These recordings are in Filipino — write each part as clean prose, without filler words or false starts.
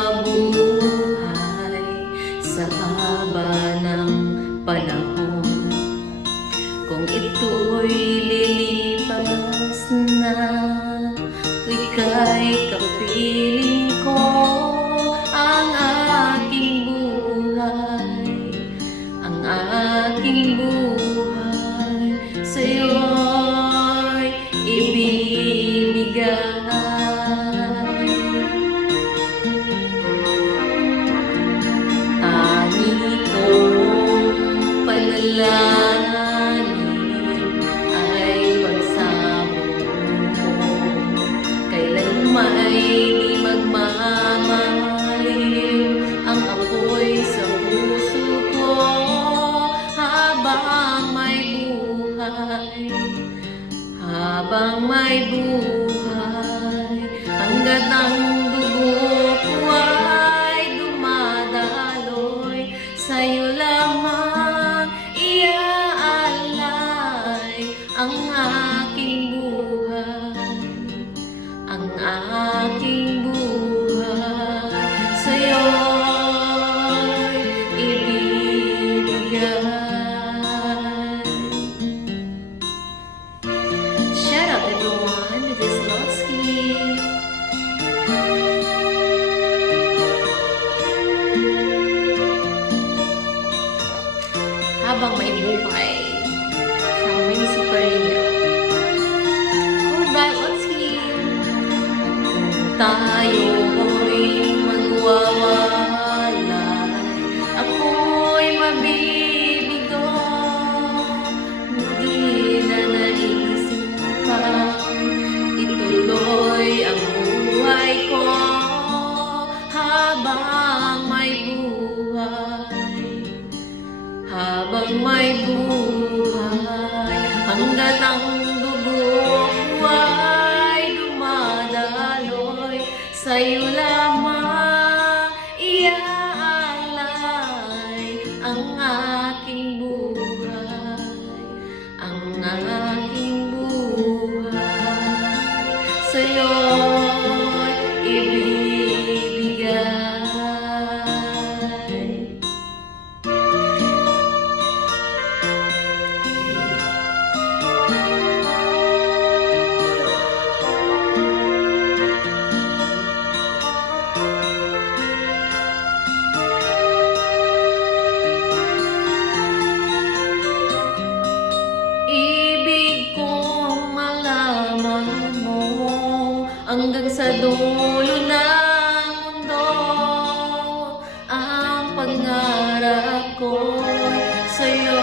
mabuhay sa haba ng panahon. Kung ito'y lilipas na, ika'y kapiling ko. Ang aking buhay sa'yo'y ibibigay. Tangi kong panalangin ay pagsamo mo, kailanman di magmamaliw ang apoy sa puso ko. Habang may buhay, hanggat ang dugo ko ay dumadaloy, sa'yo lamang iaalay ang aking buhay, ang aking buhay sa'yo'y ibibigay. Habang may buhay, from Wincy Paria. Alright, let's hear. Kung tayo'y magwawalay, ako'y mabibigo. Hindi na naisip pang ituloy ang buhay ko. Habang may buhay, hanggat ang dugo ko ay dumadaloy, sa'yo lamang iaalay ang aking buhay, ang aking buhay sa'yo'y ibibigay. Hanggang sa dulo ng mundo, ang pangarap ko sa'yo.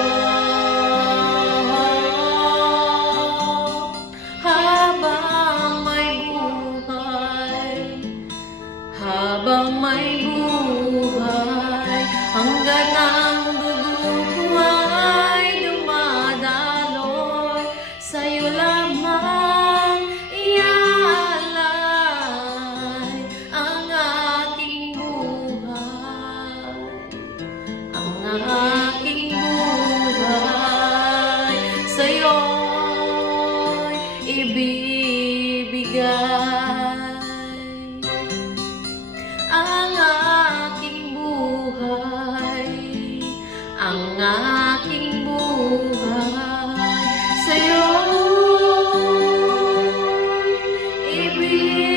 Habang may buhay, hanggang ang dugo ko ay dumadaloy, sa'yo lamang aking buhay sa'yo'y ibibigay. Ang aking buhay sa'yo'y ibibigay.